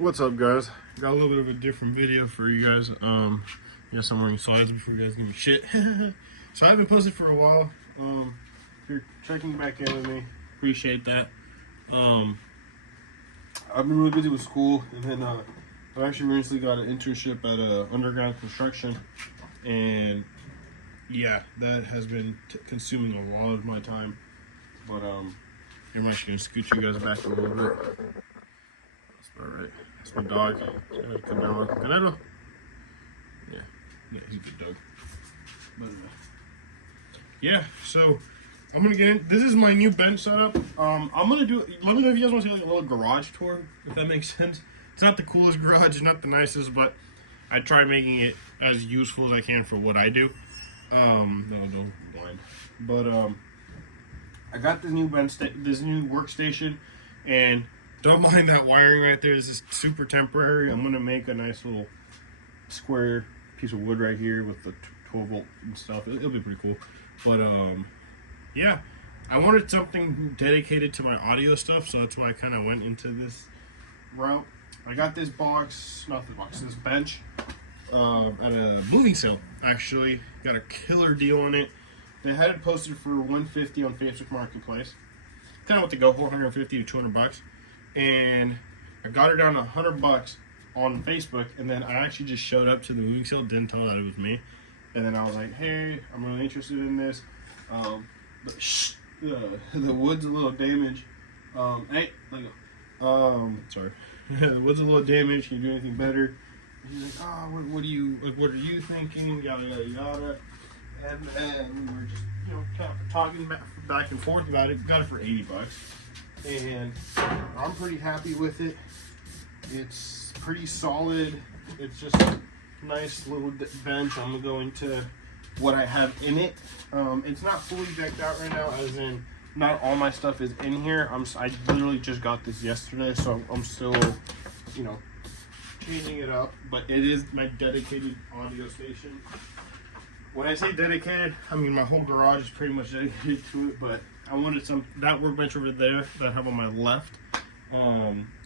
What's up, guys? Got a little bit of a different video for you guys. Yes, I'm wearing slides before you guys give me shit. So I haven't posted for a while. If you're checking back in with me, appreciate that. I've been really busy with school, and then I've actually recently got an internship at underground construction, and yeah, that has been consuming a lot of my time. But I'm actually gonna scoot you guys back a little bit. That's about right. That's my dog. Canelo. Yeah, he's a good dog. But yeah, so I'm gonna get in. This is my new bench setup. I'm gonna do. Let me know if you guys want to see like a little garage tour, if that makes sense. It's not the coolest garage, it's not the nicest, but I try making it as useful as I can for what I do. No, don't blind. But I got this new this new workstation, and don't mind that wiring right there. It's just super temporary. I'm gonna make a nice little square piece of wood right here with the 12 volt and stuff. It'll be pretty cool. But yeah, I wanted something dedicated to my audio stuff, so that's why I kind of went into this route. I got this this bench at a moving sale. Actually, got a killer deal on it. They had it posted for $150 on Facebook Marketplace. Kind of what to go for, $150 to $200. And I got it down to $100 on Facebook, and then I actually just showed up to the moving sale, didn't tell that it was me, and then I was like, hey, I'm really interested in this. The wood's a little damaged. Sorry. The wood's a little damaged. Can you do anything better? And he's like, oh, what are you thinking? Yada yada yada. And then we were just kind of talking back and forth about it. Got it for $80. And I'm pretty happy with it. It's pretty solid. It's just a nice little bench. I'm gonna go into what I have in it. It's not fully decked out right now, as in not all my stuff is in here. I literally just got this yesterday, so I'm still, changing it up. But it is my dedicated audio station. When I say dedicated, I mean my whole garage is pretty much dedicated to it, but I wanted that workbench over there that I have on my left.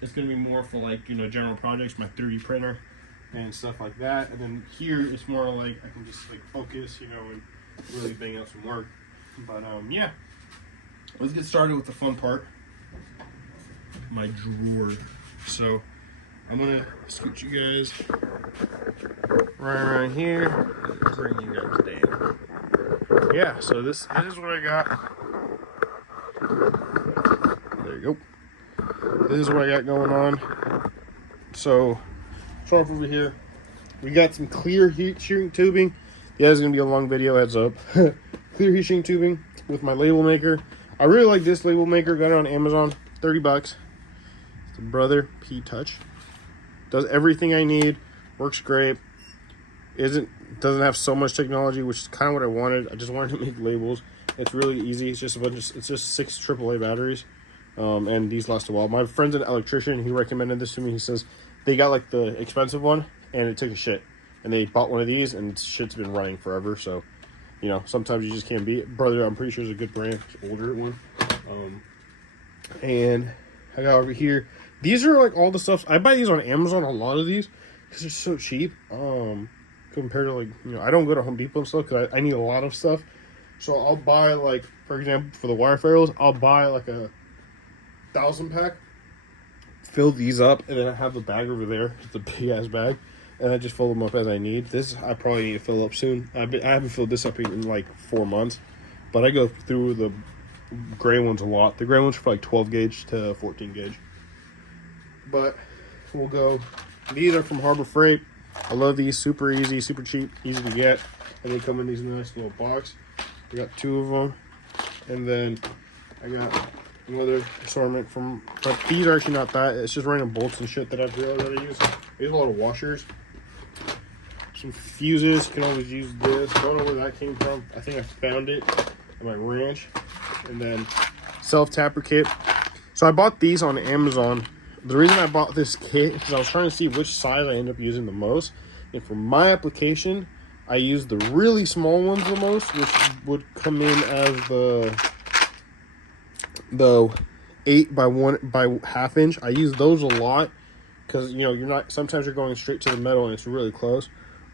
It's gonna be more for general projects, my 3D printer and stuff like that. And then here it's more like I can just focus, and really bang out some work. But yeah, let's get started with the fun part. My drawer. So I'm gonna scoot you guys right around here and bring you guys down. Yeah, so this is what I got. There you go. This is what I got going on. So, start off over here. We got some clear heat shield tubing. Yeah, it's gonna be a long video, heads up. Clear heat shield tubing with my label maker. I really like this label maker. Got it on Amazon, $30. It's the Brother P-Touch. Does everything I need. Works great. Doesn't have so much technology, which is kind of what I wanted. I just wanted to make labels. It's really easy. It's just it's just 6 AAA batteries, and these last a while. My friend's an electrician. He recommended this to me. He says they got the expensive one, and it took a shit. And they bought one of these, and shit's been running forever. So, sometimes you just can't beat it. Brother, I'm pretty sure is a good brand. It's an older one. And I got over here. These are all the stuff. I buy these on Amazon. A lot of these because they're so cheap. Compared to I don't go to Home Depot and stuff because I need a lot of stuff. So I'll buy for example, for the wire ferrules, I'll buy a 1,000 pack, fill these up, and then I have the bag over there. It's a big ass bag, and I just fill them up as I need. This I probably need to fill up soon. I haven't filled this up in 4 months, but I go through the gray ones a lot. The gray ones are for 12 gauge to 14 gauge. But we'll go. These are from Harbor Freight. I love these. Super easy, super cheap, easy to get, and they come in these nice little box. I got 2 of them, and then I got another assortment but these are actually not that. It's just random bolts and shit that I've realized that I use. There's a lot of washers, some fuses. You can always use this. Don't know where that came from. I think I found it at my ranch. And then self-tapper kit. So I bought these on Amazon. The reason I bought this kit is because I was trying to see which size I end up using the most. And for my application, I use the really small ones the most, which would come in as the 8 by 1 by 1/2 inch. I use those a lot because you're not. Sometimes you're going straight to the metal and it's really close.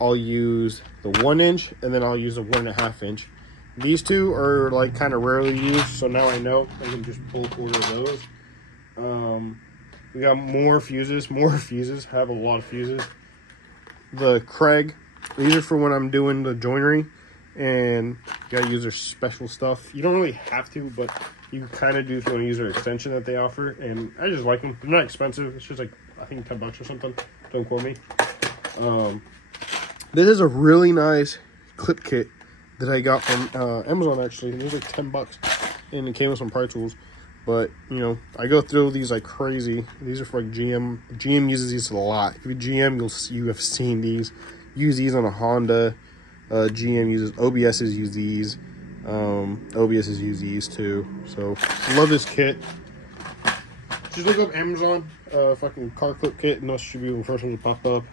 I'll use the 1 inch, and then I'll use a 1.5 inch. These two are like kind of rarely used, so now I know I can just pull a quarter of those. We got more fuses. I have a lot of fuses. The Kreg, these are for when I'm doing the joinery, and you gotta use their special stuff. You don't really have to, but you kind of do if you want to use their extension that they offer, and I just like them. They're not expensive. It's just like, I think $10 or something. Don't quote me. This is a really nice clip kit that I got from Amazon, actually. It was like $10, and it came with some Pry Tools. But, I go through these like crazy. These are for like GM. GM uses these a lot. If you GM, you have seen these. Use these on a Honda. GM uses, OBS's use these. OBS's use these too. So, love this kit. Just look up Amazon, fucking car clip kit, and those should be the first ones to pop up.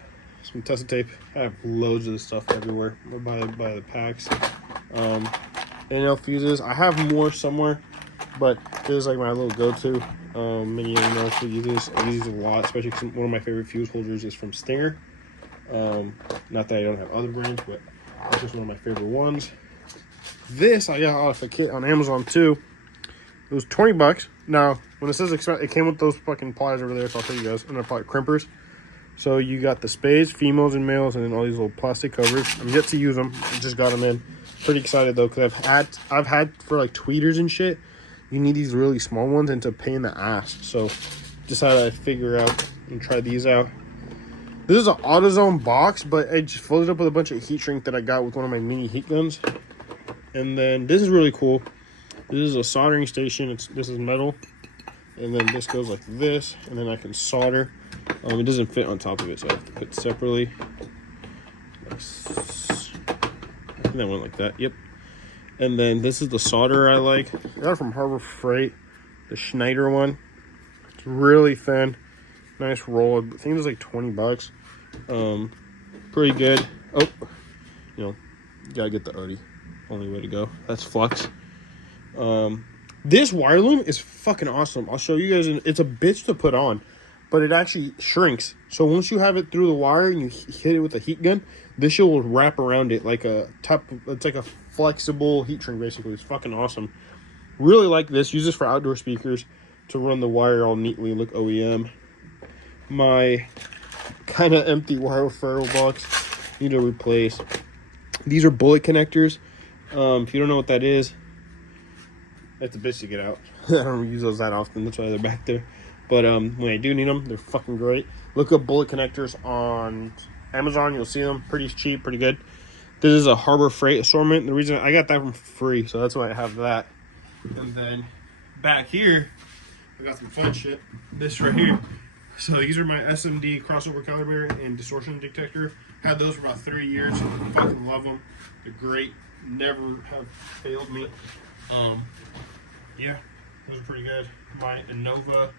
Some Tessa tape. I have loads of this stuff everywhere. By the packs. Fuses. I have more somewhere, but this is like my little go-to. Many of you know I use this. I use these a lot, especially because one of my favorite fuse holders is from Stinger. Not that I don't have other brands, but that's just one of my favorite ones. This I got off a kit on Amazon too. It was $20. Now, when it says it came with those fucking pliers over there, so I'll show you guys. And they're probably crimpers. So you got the spades, females and males, and then all these little plastic covers. I'm yet to use them. I just got them in. Pretty excited though, because I've had for like tweeters and shit. You need these really small ones, and it's a pain in the ass. So decided I'd figure out and try these out. This is an AutoZone box, but it just floated up with a bunch of heat shrink that I got with one of my mini heat guns. And then this is really cool. This is a soldering station. This is metal, and then this goes like this, and then I can solder. It doesn't fit on top of it, so I have to put separately. I think that went like that. Yep. And then this is the solder I like. I got it from Harbor Freight, the Schneider one. It's really thin, nice roll. I think it was like $20. Pretty good. Oh, gotta get the Odie. Only way to go. That's Flux. This wire loom is fucking awesome. I'll show you guys. It's a bitch to put on, but it actually shrinks. So once you have it through the wire and you hit it with a heat gun, this shit will wrap around it like it's like a flexible heat shrink basically. It's fucking awesome. Really like this. Use this for outdoor speakers to run the wire all neatly, look OEM. My kind of empty wire ferrule box need to replace. These are bullet connectors. If you don't know what that is, that's a bitch to get out. I don't use those that often. That's why they're back there. But when I do need them, they're fucking great. Look up bullet connectors on Amazon. You'll see them. Pretty cheap, pretty good. This is a Harbor Freight assortment. The reason I got that from free, so that's why I have that. And then back here, I got some fun shit. This right here. So these are my SMD crossover calibrator and distortion detector. Had those for about 3 years. Fucking love them. They're great. Never have failed me. Yeah, those are pretty good. My Innova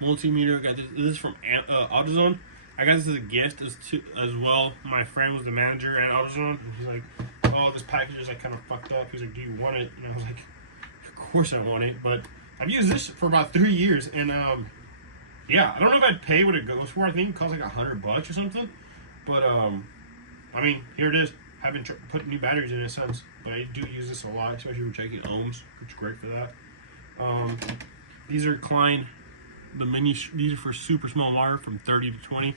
multimeter. I got this. This is from AutoZone. I got this as a gift as well. My friend was the manager at AutoZone, and he's like, "Oh, this package is like kind of fucked up." He's like, "Do you want it?" And I was like, "Of course I want it." But I've used this for about 3 years, and yeah, I don't know if I'd pay what it goes for. I think it costs like $100 or something. But I mean, here it is. I haven't put new batteries in it since, but I do use this a lot, especially when checking ohms, which is great for that. These are Klein, the mini. These are for super small wire from 30 to 20.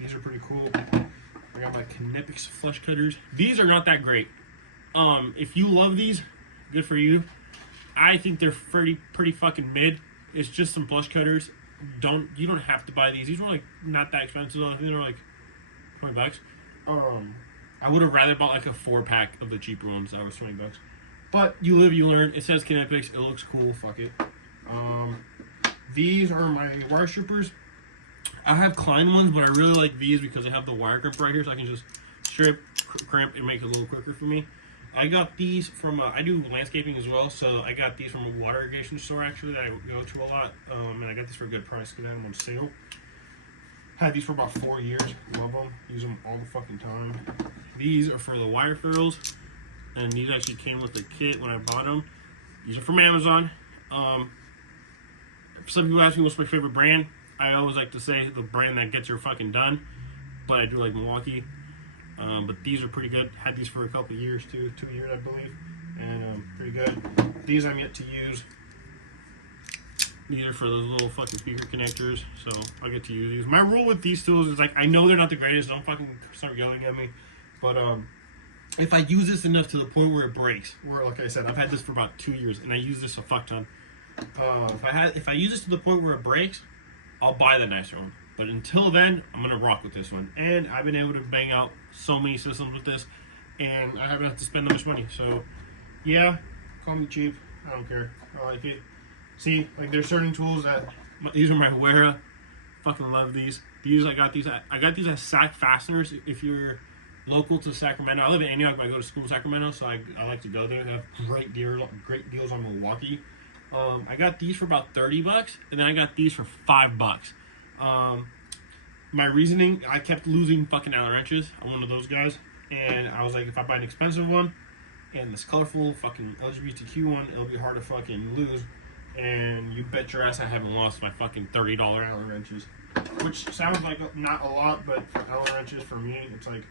These are pretty cool. I got my Kinetics flush cutters. These are not that great. If you love these, good for you. I think they're pretty fucking mid. It's just some flush cutters. You don't have to buy these. These were like not that expensive. I think they're like $20. I would have rather bought like a 4-pack of the cheaper ones that was $20. But you live, you learn. It says Kinetics. It looks cool. Fuck it. These are my wire strippers. I have Klein ones, but I really like these because they have the wire crimp right here, so I can just strip, crimp, and make it a little quicker for me. I got these from, I do landscaping as well, so I got these from a water irrigation store actually that I go to a lot, and I got these for a good price because I had them on sale. Had these for about 4 years. Love them. Use them all the fucking time. These are for the wire ferrules, and these actually came with the kit when I bought them. These are from Amazon. Some people ask me what's my favorite brand. I always like to say the brand that gets your fucking done, but I do like Milwaukee. But these are pretty good. Had these for a couple of years too, 2 years I believe, and pretty good. These I'm yet to use. These are for those little fucking speaker connectors, so I get to use these. My rule with these tools is like, I know they're not the greatest. Don't fucking start yelling at me, but if I use this enough to the point where it breaks, or like I said, I've had this for about 2 years and I use this a fuck ton. If I use this to the point where it breaks, I'll buy the nicer one. But until then, I'm gonna rock with this one. And I've been able to bang out so many systems with this, and I haven't had to spend that much money. So yeah, call me cheap. I don't care. I like it. See, like there's certain tools that these are my Wera. Fucking love these. I got these at Sac Fasteners. If you're local to Sacramento, I live in Antioch, but I go to school in Sacramento, so I like to go there. They have great deals on Milwaukee. I got these for about $30, and then I got these for $5. My reasoning, I kept losing fucking Allen wrenches. I'm one of those guys, and I was like, if I buy an expensive one and this colorful fucking LGBTQ one, it'll be hard to fucking lose. And you bet your ass I haven't lost my fucking $30 Allen wrenches, which sounds like not a lot, but Allen wrenches for me, it's like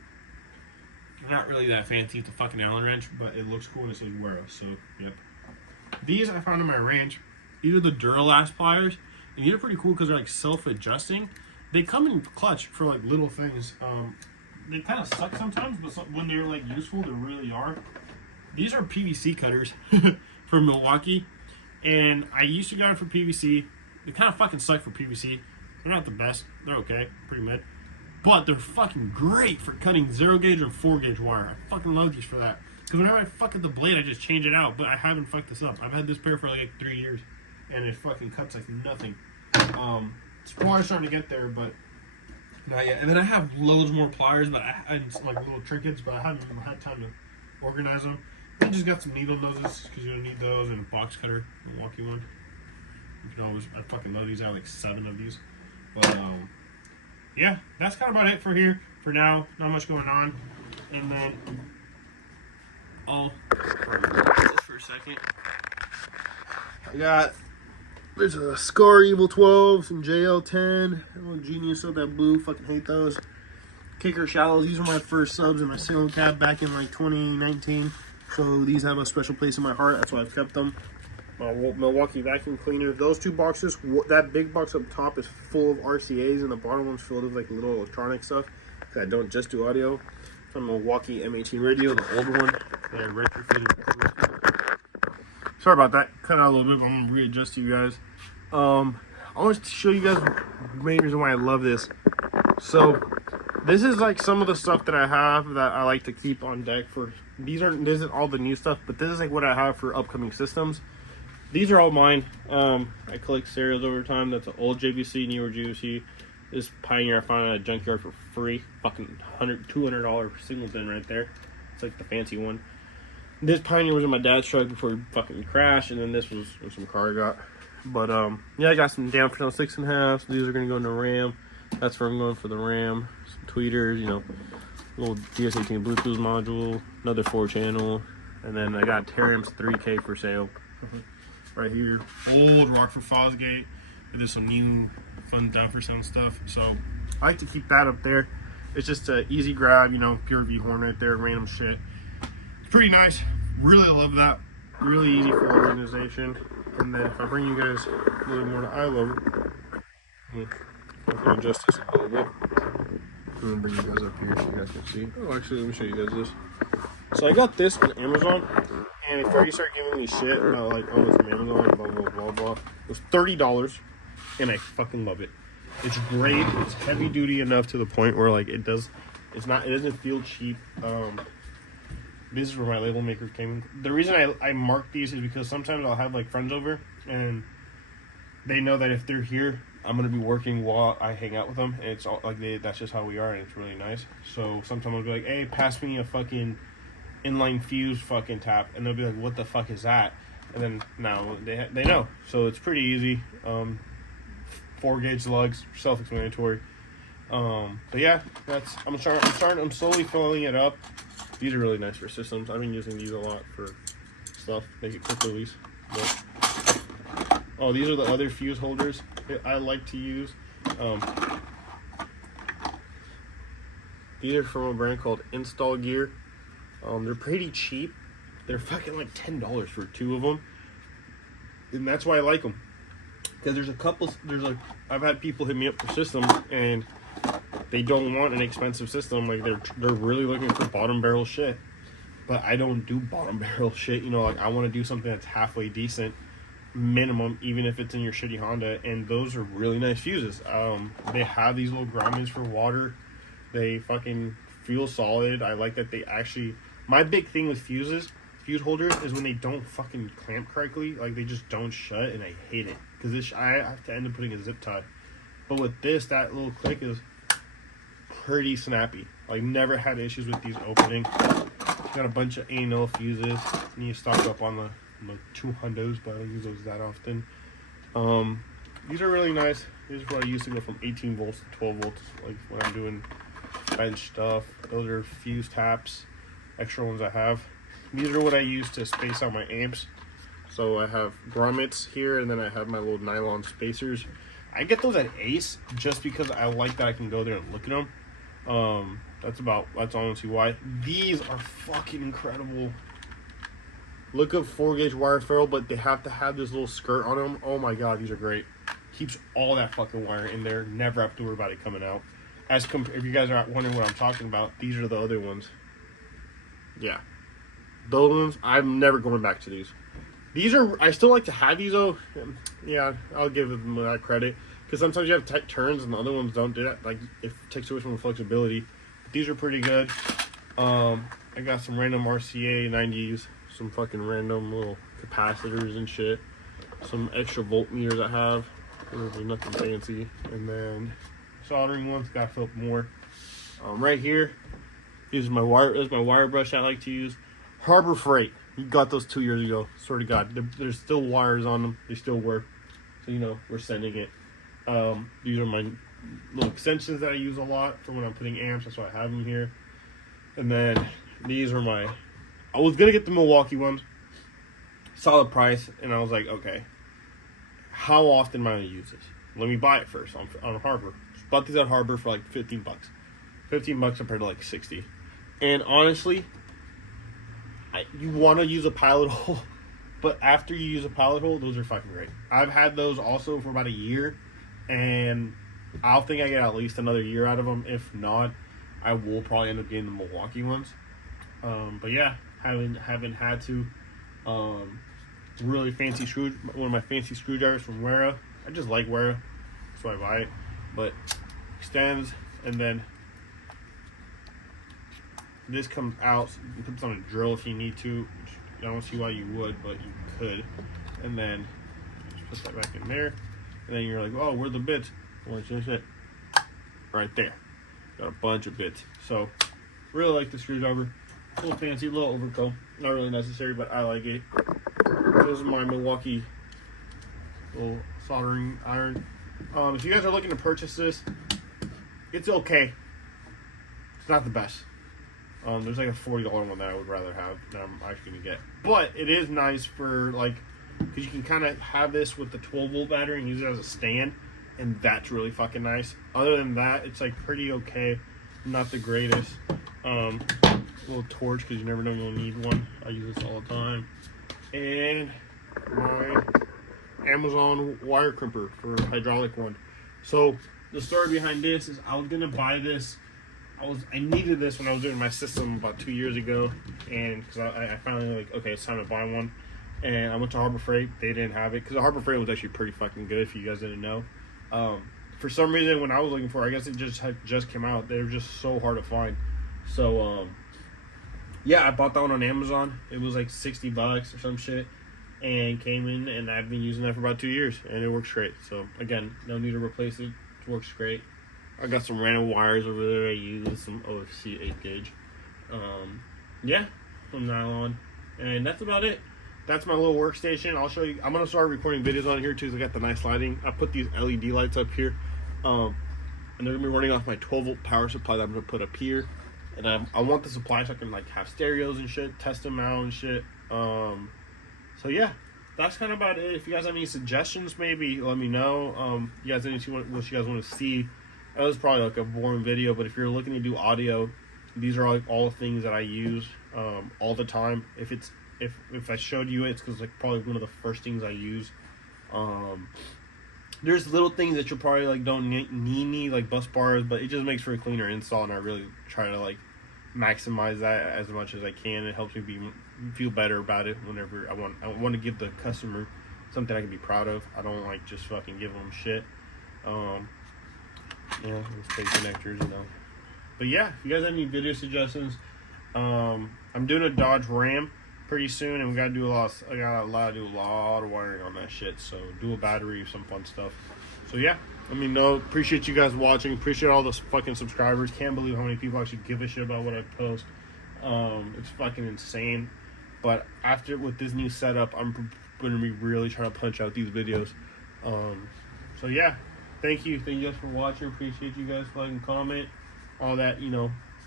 not really that fancy. It's a fucking Allen wrench, but it looks cool and it says Wera. So yep. These I found in my ranch. These are the Duralast pliers, and these are pretty cool because they're like self-adjusting. They come in clutch for like little things. They kind of suck sometimes, but when they're like useful, they really are. These are PVC cutters from Milwaukee, and I used to go in for PVC. They kind of fucking suck for PVC. They're not the best. They're okay, pretty mid, but they're fucking great for cutting 0 gauge or 4 gauge wire. I fucking love these for that. Because whenever I fuck with the blade, I just change it out. But I haven't fucked this up. I've had this pair for like 3 years, and it fucking cuts like nothing. It's probably starting to get there, but not yet. And then I have loads more pliers, but like little trinkets, but I haven't had time to organize them. I just got some needle noses because you're gonna need those, and a box cutter, Milwaukee one. You can always, I fucking love these. I have like 7 of these. But yeah, that's kind of about it for here for now. Not much going on. And then I'll this for a second. There's a Scar Evil 12, some JL10, a little Genius of that blue, fucking hate those. Kicker Shallows, these were my first subs in my single cab back in like 2019. So these have a special place in my heart, that's why I've kept them. My Milwaukee vacuum cleaner. Those 2 boxes, that big box up top is full of RCAs and the bottom one's filled with like little electronic stuff. I don't just do audio. It's a Milwaukee M18 radio, the old one that I retrofitted. Sorry about that. Cut out a little bit, but I'm going to readjust to you guys. I want to show you guys the main reason why I love this. So, this is like some of the stuff that I have that I like to keep on deck for. This isn't all the new stuff, but this is like what I have for upcoming systems. These are all mine. I collect serials over time. That's an old JVC, newer JVC. This Pioneer I found at a junkyard for free. Fucking $200 signal bin right there. It's like the fancy one. This Pioneer was in my dad's truck before he fucking crashed, and then this was some car I got. But yeah, I got some dampers on 6.5. So these are gonna go in the Ram. That's where I'm going for the Ram. Some tweeters, you know, little DS18 Bluetooth module, another 4-channel, and then I got Teram's 3K for sale. Right here, old Rockford Fosgate. There's some new fun damper sound stuff. So I like to keep that up there. It's just an easy grab, you know, pure V horn right there, random shit. Pretty nice. Really love that. Really easy for organization. And then if I bring you guys a little more to eye level, I'm gonna adjust this a little bit. I'm gonna bring you guys up here so you guys can see. Oh, actually, let me show you guys this. So I got this on Amazon, and before you start giving me shit about like, oh, it's from Amazon, blah blah blah blah, it was $30, and I fucking love it. It's great. It's heavy duty enough to the point where like it doesn't feel cheap. This is where my label maker came in. The reason I mark these is because sometimes I'll have like friends over and they know that if they're here, I'm gonna be working while I hang out with them, and it's all like that's just how we are, and it's really nice. So sometimes I'll be like, hey, pass me a fucking inline fuse fucking tap, and they'll be like, what the fuck is that? And then now they know. So it's pretty easy. 4-gauge lugs, self-explanatory. But yeah, I'm slowly filling it up. These are really nice for systems. I've been using these a lot for stuff. Make it quick release. But, oh, these are the other fuse holders that I like to use. These are from a brand called Install Gear. They're pretty cheap. They're fucking like $10 for 2 of them, and that's why I like them. Because I've had people hit me up for systems and they don't want an expensive system. Like they're really looking for bottom barrel shit. But I don't do bottom barrel shit. You know, like I want to do something that's halfway decent, minimum, even if it's in your shitty Honda. And those are really nice fuses. They have these little grommets for water. They fucking feel solid. I like that they actually. My big thing with fuse holders is when they don't fucking clamp correctly. Like they just don't shut, and I hate it because I have to end up putting a zip tie. But with this, that little click is pretty snappy. Like never had issues with these opening. Got a bunch of A&L fuses. Need to stock up on the 200s, but I don't use those that often. These are really nice. These are what I used to go from 18 volts to 12 volts, like when I'm doing bench stuff. Those are fuse taps, extra ones I have. These are what I use to space out my amps. So I have grommets here, and then I have my little nylon spacers. I get those at Ace just because I like that I can go there and look at them. That's honestly why. These are fucking incredible. Look up 4-gauge wire ferrule, but they have to have this little skirt on them. Oh my god, these are great. Keeps all that fucking wire in there. Never have to worry about it coming out. If you guys are wondering what I'm talking about, these are the other ones. Yeah. Those ones, I'm never going back to these. I still like to have these though. Yeah, I'll give them that credit. Because sometimes you have tight turns and the other ones don't do that. Like, it takes away from the flexibility. These are pretty good. I got some random RCA 90s, some fucking random little capacitors and shit, some extra voltmeters I have. There's nothing fancy, and then soldering ones. Got to fill up more. Right here, this is my wire brush I like to use. Harbor Freight. You got those 2 years ago. Swear to God, there's still wires on them. They still work. So you know we're sending it. These are my little extensions that I use a lot for when I'm putting amps. That's why I have them here. And then these are I was gonna get the Milwaukee ones, solid price, and I was like, okay, how often am I gonna use this? Let me buy it first on Harbor. Bought these at Harbor for like $15. $15 compared to like 60. And honestly, you want to use a pilot hole, but after you use a pilot hole, those are fucking great. I've had those also for about a year, and I'll think I get at least another year out of them. If not, I will probably end up getting the Milwaukee ones. But yeah, haven't had to. Really fancy one of my fancy screwdrivers from Wera. I just like Wera, that's why I buy it. But extends, and then this comes out. You can put this on a drill if you need to. I don't see why you would, but you could. And then just put that back in there. And then you're like, oh, where are the bits? Where's it? Right there. Got a bunch of bits. So, really like the screwdriver. A little fancy, a little overkill. Not really necessary, but I like it. This is my Milwaukee little soldering iron. If you guys are looking to purchase this, it's okay. It's not the best. There's like a $40 one that I would rather have that I'm actually going to get. But it is nice for, like, because you can kind of have this with the 12-volt battery and use it as a stand, and that's really fucking nice. Other than that, it's, like, pretty okay. Not the greatest. Little torch, because you never know you'll need one. I use this all the time. And my Amazon wire crimper for hydraulic one. So, the story behind this is I was going to buy this. I needed this when I was doing my system about 2 years ago, and because I finally like, okay, it's time to buy one. And I went to Harbor Freight. They didn't have it because Harbor Freight was actually pretty fucking good. If you guys didn't know, for some reason when I was looking for it, I guess it just came out. They were just so hard to find. So yeah, I bought that one on Amazon. It was like $60 or some shit, and came in, and I've been using that for about 2 years, and it works great. So again, no need to replace it. It works great. I got some random wires over there I use, some OFC 8-gauge. Yeah, some nylon. And that's about it. That's my little workstation. I'll show you. I'm going to start recording videos on here too because I got the nice lighting. I put these LED lights up here. And they're going to be running off my 12-volt power supply that I'm going to put up here. And I want the supply so I can like have stereos and shit, test them out and shit. So yeah, that's kind of about it. If you guys have any suggestions, maybe let me know. You guys anything what you guys want to see? That was probably like a boring video, but if you're looking to do audio, these are like all the things that I use all the time. If I showed you it, it's because like probably one of the first things I use. There's little things that you'll probably like don't need like bus bars, but it just makes for a cleaner install, and I really try to like maximize that as much as I can. It helps me feel better about it whenever I want to give the customer something I can be proud of. I don't like just fucking give them shit. Let's take connectors, But yeah, if you guys have any video suggestions, I'm doing a Dodge Ram pretty soon, and I gotta do a lot of wiring on that shit. So do a battery, some fun stuff. So yeah, let me know. Appreciate you guys watching. Appreciate all the fucking subscribers. Can't believe how many people actually give a shit about what I post. It's fucking insane. But with this new setup, I'm gonna be really trying to punch out these videos. So yeah, thank you guys for watching. Appreciate you guys liking, comment, all that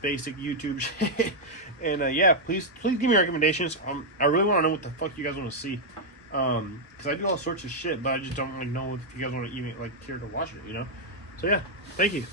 basic YouTube shit. And yeah, please give me recommendations. I really want to know what the fuck you guys want to see. Because I do all sorts of shit, but I just don't know if you guys want to even care to watch it. So yeah, thank you.